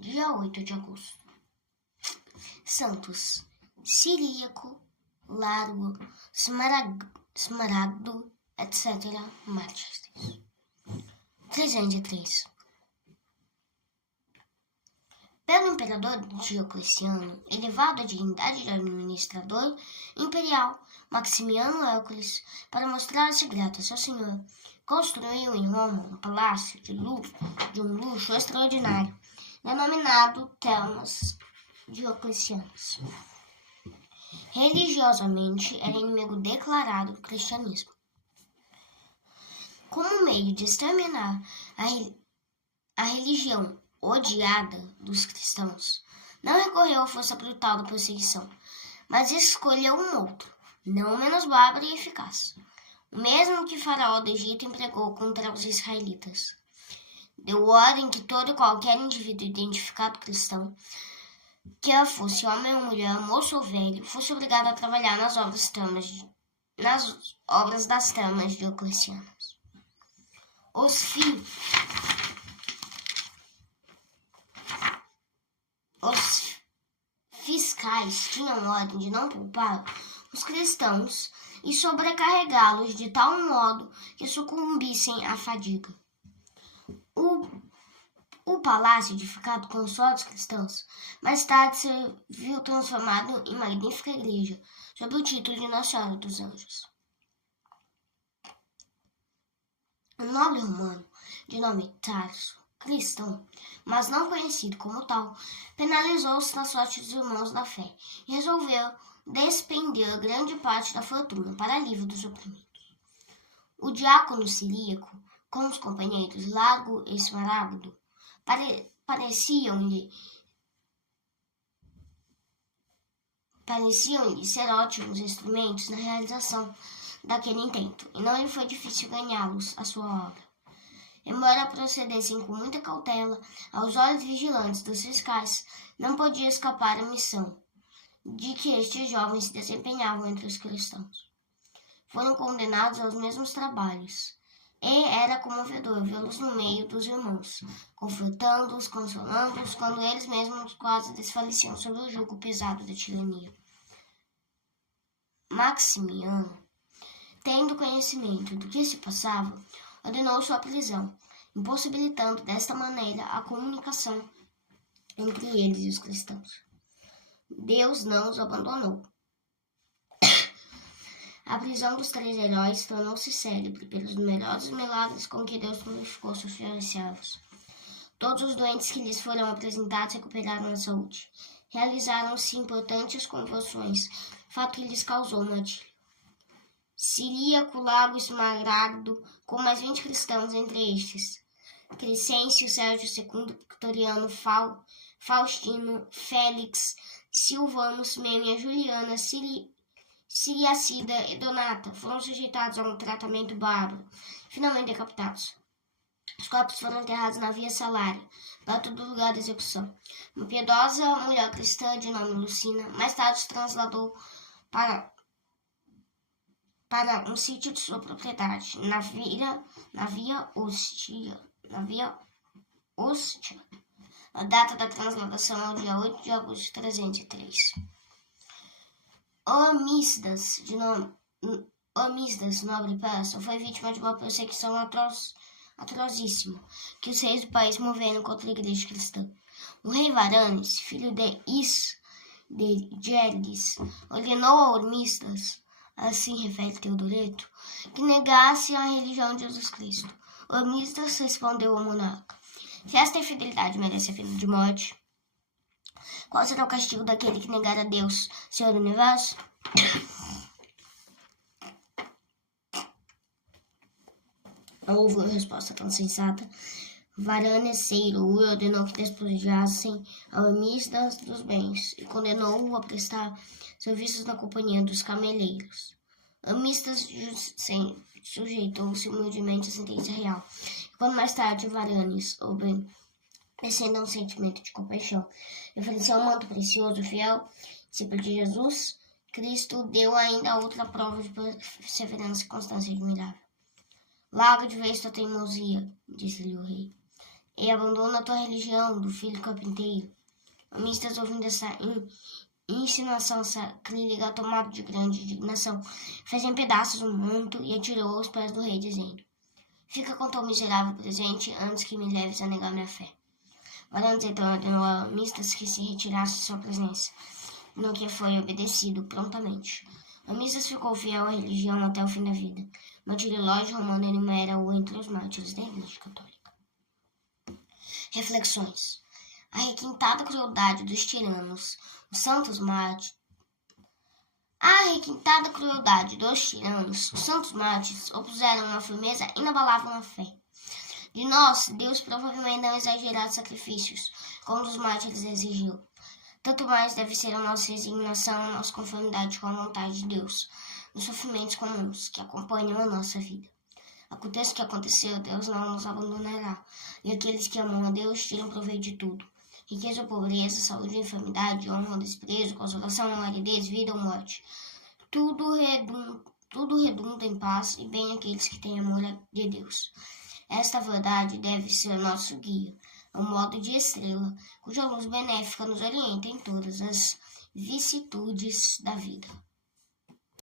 dia 8 de agosto. Santos: Ciríaco, Largo, Smaragdo, etc. Mártires. 303. Pelo imperador Diocleciano, elevado à dignidade de administrador imperial, Maximiano Hércules, para mostrar-se grato a seu senhor, construiu em Roma um palácio de um luxo extraordinário, denominado Termas Dioclecianas. Religiosamente, era inimigo declarado do cristianismo. Como meio de exterminar a religião odiada dos cristãos, não recorreu à força brutal da perseguição, mas escolheu um outro, não menos bárbaro e eficaz, o mesmo que Faraó do Egito empregou contra os israelitas. Deu ordem que todo e qualquer indivíduo identificado cristão, quer fosse homem ou mulher, moço ou velho, fosse obrigado a trabalhar nas obras das Termas Dioclecianas. Os fiscais tinham ordem de não poupar os cristãos e sobrecarregá-los de tal modo que sucumbissem à fadiga. O palácio, edificado com sólidos cristãos, mais tarde se viu transformado em magnífica igreja, sob o título de Nossa Senhora dos Anjos. Um nobre romano, de nome Tarso, cristão, mas não conhecido como tal, penalizou os transportes dos irmãos da fé e resolveu despender grande parte da fortuna para alívio dos oprimidos. O diácono ciríaco, com os companheiros Largo e Smaragdo, pareciam-lhe ser ótimos instrumentos na realização daquele intento, e não lhe foi difícil ganhá-los à sua obra. Embora procedessem com muita cautela, aos olhos vigilantes dos fiscais, não podia escapar a missão de que estes jovens se desempenhavam entre os cristãos. Foram condenados aos mesmos trabalhos, e era comovedor vê-los no meio dos irmãos, confortando-os, consolando-os, quando eles mesmos quase desfaleciam sob o jugo pesado da tirania. Maximiano, tendo conhecimento do que se passava, ordenou sua prisão, impossibilitando desta maneira a comunicação entre eles e os cristãos. Deus não os abandonou. A prisão dos 3 heróis tornou-se célebre pelos numerosos milagres com que Deus purificou seus fiéis servos. Todos os doentes que lhes foram apresentados recuperaram a saúde. Realizaram-se importantes convulsões, fato que lhes causou martírio. Ciríaco, Largo e Smaragdo, com mais 20 cristãos, entre estes Crescêncio, Sérgio II, Victoriano, Faustino, Félix, Silvanus, Mêmia, Juliana, Siriacida e Donata, foram sujeitados a um tratamento bárbaro, finalmente decapitados. Os corpos foram enterrados na Via Salária, perto do lugar da execução. Uma piedosa mulher cristã de nome Lucina mais tarde se trasladou para um sítio de sua propriedade, na Via Ostia. A data da transladação é o dia 8 de agosto de 303. Omísdas, nobre persa, foi vítima de uma perseguição atrozíssima que os reis do país moveram contra a igreja cristã. O rei Varanes, filho de Gerges, ordenou a Omísdas, assim refere Teodoreto, que negasse a religião de Jesus Cristo. Omísdas respondeu ao monarca: se esta infidelidade merece a pena de morte, qual será o castigo daquele que negar a Deus, Senhor do Universo? Não houve uma resposta tão sensata. Varanes Seiro ordenou que despojassem a Omísdas dos bens e condenou-o a prestar serviços na companhia dos cameleiros. Omísdas sujeitou-se humildemente à sentença real. E quando mais tarde Varanes, obedecendo a um sentimento de compaixão, ofereceu um manto precioso, fiel, discípulo de Jesus Cristo, deu ainda outra prova de perseverança e constância admirável. Larga de vez tua teimosia, disse-lhe o rei. e abandona a tua religião do filho carpinteiro. Amistas, ouvindo essa insinuação sacrílega, tomado de grande indignação, fez em pedaços o manto e atirou aos pés do rei, dizendo: Fica com teu miserável presente antes que me leves a negar minha fé. Varando então ordenou a Amistas que se retirasse de sua presença, no que foi obedecido prontamente. Amistas ficou fiel à religião até o fim da vida. Martirilógio Romano enumera-o entre os mártires da Igreja Católica. Reflexões. A requintada crueldade dos tiranos, os santos mártires. Opuseram uma firmeza inabalável na fé. De nós, Deus provavelmente não exagerado sacrifícios, como dos mártires exigiu. Tanto mais deve ser a nossa resignação, a nossa conformidade com a vontade de Deus, nos sofrimentos comuns que acompanham a nossa vida. Aconteça o que aconteceu, Deus não nos abandonará, e aqueles que amam a Deus tiram proveito de tudo. Riqueza ou pobreza, saúde ou enfermidade, honra ou desprezo, consolação ou aridez, vida ou morte. Tudo redunda em paz e bem aqueles que têm amor de Deus. Esta verdade deve ser nosso guia, ao modo de estrela, cuja luz benéfica nos orienta em todas as vicissitudes da vida.